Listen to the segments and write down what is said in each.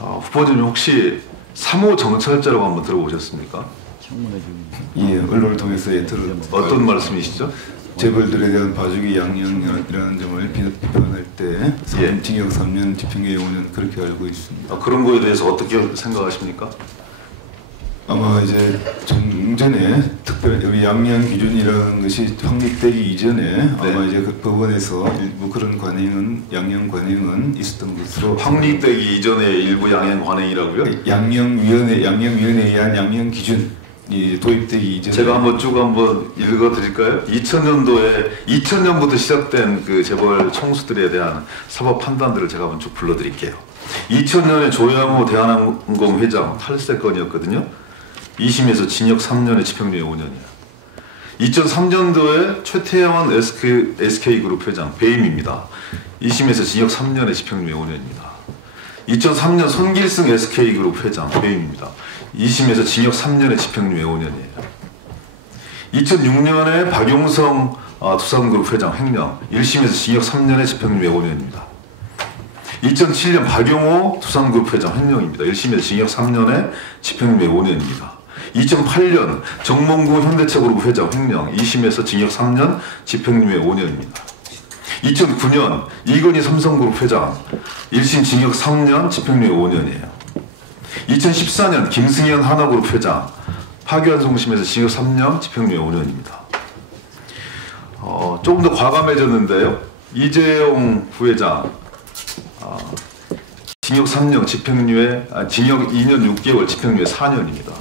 후보자님 혹시 3호 정찰제라고 한번 들어보셨습니까? 예, 언론을 통해서 어떤 말씀이시죠? 재벌들에 대한 봐주기 양형이라는 점을 비판할 때 징역 3년, 집행유예 5년 그렇게 알고 있습니다. 그런 거에 대해서 어떻게 생각하십니까? 아마 이제 좀 전에 특별 여기 양형 기준이라는 것이 확립되기 이전에 아마 이제 그 법원에서 일부 그런 관행은 양형 관행은 있었던 것으로 확립되기 이전에 일부 양형 관행이라고요? 양형위원회에 의한 양형 기준 이 도입되기 이전에 제가 한번 읽어드릴까요? 2000년부터 시작된 그 재벌 총수들에 대한 사법 판단들을 제가 한번 쭉 불러드릴게요. 2000년에 조양호 대한항공 회장 탈세 건이었거든요. 2심에서 징역 3년에 집행유예 5년이에요. 2003년도에 최태원 SK그룹 회장 배임입니다. 2심에서 징역 3년에 집행유예 5년입니다. 2003년 손길승 SK그룹 회장 배임입니다. 2심에서 징역 3년에 집행유예 5년이에요. 2006년에 박용성 두산그룹 회장 횡령 1심에서 징역 3년에 집행유예 5년입니다. 2007년 박용호 두산그룹 회장 횡령입니다. 1심에서 징역 3년에 집행유예 5년입니다. 2008년 정몽구 현대차그룹 회장 횡령 2심에서 징역 3년 집행유예 5년입니다. 2009년 이건희 삼성그룹 회장 1심 징역 3년 집행유예 5년이에요. 2014년 김승현 하나그룹 회장 파기환송심에서 징역 3년 집행유예 5년입니다. 조금 더 과감해졌는데요. 이재용 부회장 징역 3년 징역 2년 6개월 집행유예 4년입니다.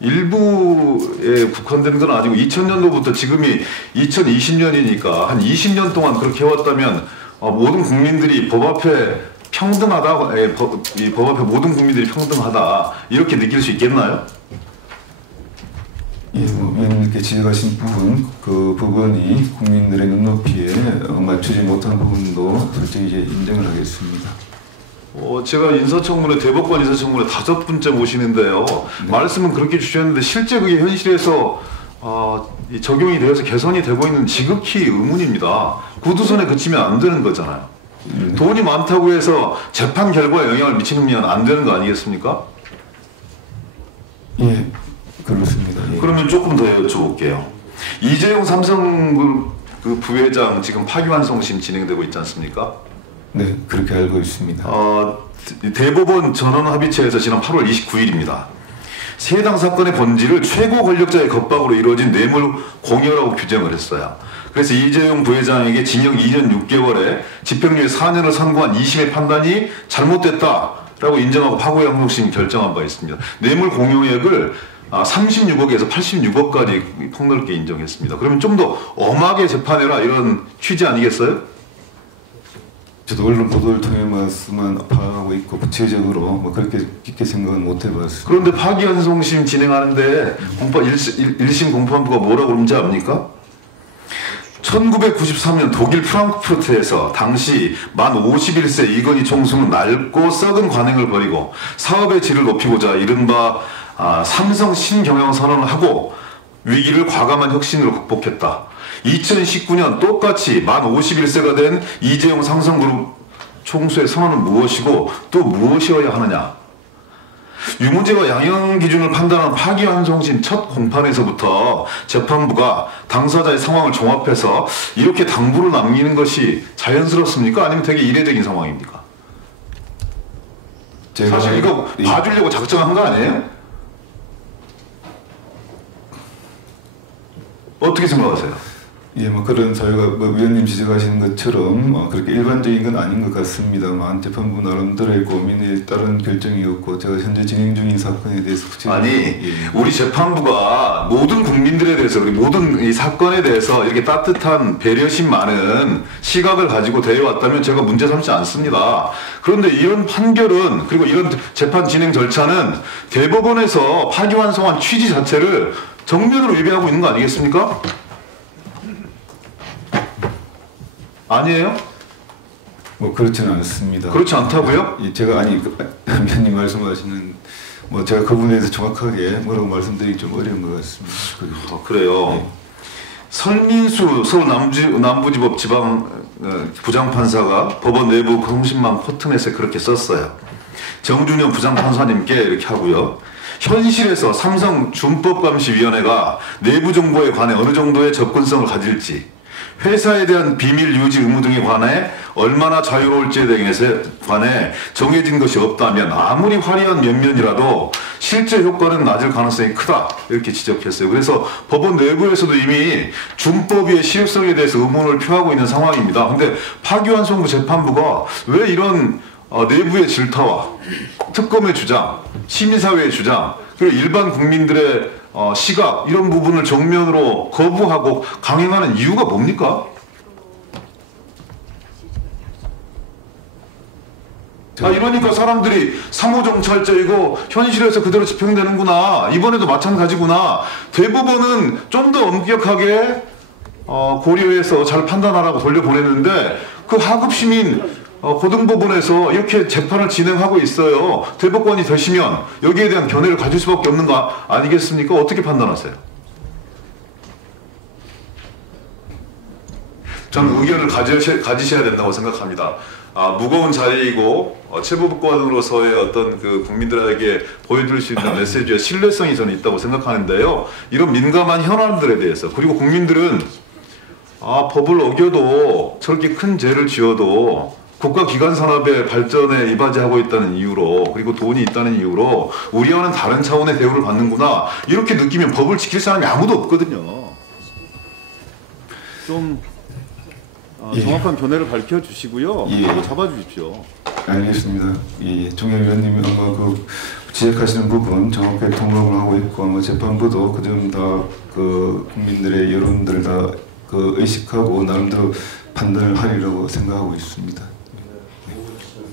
일부에 국한된 건 아니고 2000년도부터 지금이 2020년이니까 한 20년 동안 그렇게 해왔다면 모든 국민들이 법 앞에 평등하다, 법 앞에 모든 국민들이 평등하다 이렇게 느낄 수 있겠나요? 예, 위원님께 지적하신 부분, 그 부분이 국민들의 눈높이에 맞추지 못한 부분도 솔직히 이제 인정을 하겠습니다. 제가 인사청문회, 대법관 인사청문회 5번째 모시는데요. 말씀은 그렇게 주셨는데 실제 그게 현실에서 적용이 되어서 개선이 되고 있는 지극히 의문입니다. 구두선에 그치면 안 되는 거잖아요. 돈이 많다고 해서 재판 결과에 영향을 미치면 안 되는 거 아니겠습니까? 예, 그렇습니다. 예. 그러면 조금 더 여쭤볼게요. 이재용 삼성그룹 그 부회장 지금 파기환송심 진행되고 있지 않습니까? 네, 그렇게 알고 있습니다. 대법원 전원합의체에서 지난 8월 29일입니다. 세 당 사건의 본질을 최고 권력자의 겁박으로 이루어진 뇌물 공여라고 규정을 했어요. 그래서 이재용 부회장에게 징역 2년 6개월에 집행유예 4년을 선고한 2심의 판단이 잘못됐다라고 인정하고 파기환송심 결정한 바 있습니다. 뇌물 공여액을 36억에서 86억까지 폭넓게 인정했습니다. 그러면 좀 더 엄하게 재판해라 이런 취지 아니겠어요? 저도 언론 보도를 통해서만 파악하고 있고 구체적으로 뭐 그렇게 깊게 생각은 못 해봤습니다. 그런데 파기환송심 진행하는데 1심 공판부가 뭐라고 그런지 압니까? 1993년 독일 프랑크푸르트에서 당시 만 51세 이건희 총수는 낡고 썩은 관행을 버리고 사업의 질을 높이고자 이른바 삼성 신경영 선언을 하고 위기를 과감한 혁신으로 극복했다. 2019년 똑같이 만 51세가 된 이재용 삼성그룹 총수의 선언은 무엇이고 또 무엇이어야 하느냐. 유무죄와 양형 기준을 판단하는 파기환송심 첫 공판에서부터 재판부가 당사자의 상황을 종합해서 이렇게 당부를 남기는 것이 자연스럽습니까? 아니면 되게 이례적인 상황입니까? 사실 이거 봐주려고 작정한 거 아니에요? 어떻게 생각하세요? 예, 뭐 그런 사유가 위원님 지적하시는 것처럼 그렇게 일반적인 건 아닌 것 같습니다만 재판부 나름대로의 고민에 따른 결정이었고 제가 현재 진행 중인 사건에 대해서 우리 재판부가 모든 국민들에 대해서 모든 이 사건에 대해서 이렇게 따뜻한 배려심 많은 시각을 가지고 대해왔다면 제가 문제 삼지 않습니다. 그런데 이런 판결은 그리고 이런 재판 진행 절차는 대법원에서 파기환송한 취지 자체를 정면으로 위배하고 있는 거 아니겠습니까? 아니에요? 뭐 그렇지는 않습니다. 그렇지 않다고요? 제가 위원님 말씀하시는 제가 그 부분에 대해서 정확하게 뭐라고 말씀드리기 좀 어려운 것 같습니다. 그래요. 네. 설민수 서울 남부지법 지방 부장판사가 법원 내부 공신망 포트넷에 그렇게 썼어요. 정준영 부장판사님께 이렇게 하고요. 현실에서 삼성 준법감시위원회가 내부 정보에 관해 어느 정도의 접근성을 가질지, 회사에 대한 비밀 유지 의무 등에 관해 얼마나 자유로울지에 관해 정해진 것이 없다면 아무리 화려한 면면이라도 실제 효과는 낮을 가능성이 크다, 이렇게 지적했어요. 그래서 법원 내부에서도 이미 준법의 실효성에 대해서 의문을 표하고 있는 상황입니다. 근데 파기환송부 재판부가 왜 이런 내부의 질타와 특검의 주장, 시민사회의 주장, 그리고 일반 국민들의 시각, 이런 부분을 정면으로 거부하고 강행하는 이유가 뭡니까? 이러니까 사람들이 사무정찰제이고 현실에서 그대로 집행되는구나, 이번에도 마찬가지구나, 대법원은 좀 더 엄격하게 고려해서 잘 판단하라고 돌려보냈는데 그 하급시민 고등법원에서 이렇게 재판을 진행하고 있어요. 대법관이 되시면 여기에 대한 견해를 가질 수밖에 없는 거 아니겠습니까? 어떻게 판단하세요? 저는 의견을 가지셔야 된다고 생각합니다. 무거운 자리이고 최고법관으로서의 어떤 그 국민들에게 보여줄 수 있는 메시지와 신뢰성이 저는 있다고 생각하는데요. 이런 민감한 현안들에 대해서, 그리고 국민들은 법을 어겨도 저렇게 큰 죄를 지어도 국가기관 산업의 발전에 이바지하고 있다는 이유로, 그리고 돈이 있다는 이유로 우리와는 다른 차원의 대우를 받는구나, 이렇게 느끼면 법을 지킬 사람이 아무도 없거든요. 좀 정확한 견해를 밝혀주시고요. 바로 잡아주십시오. 알겠습니다. 종영 의원님이 그 지적하시는 부분 정확하게 통합을 하고 있고, 재판부도 그 점 다 그 국민들의 여론들 다 그 의식하고 나름대로 판단을 하리라고 생각하고 있습니다.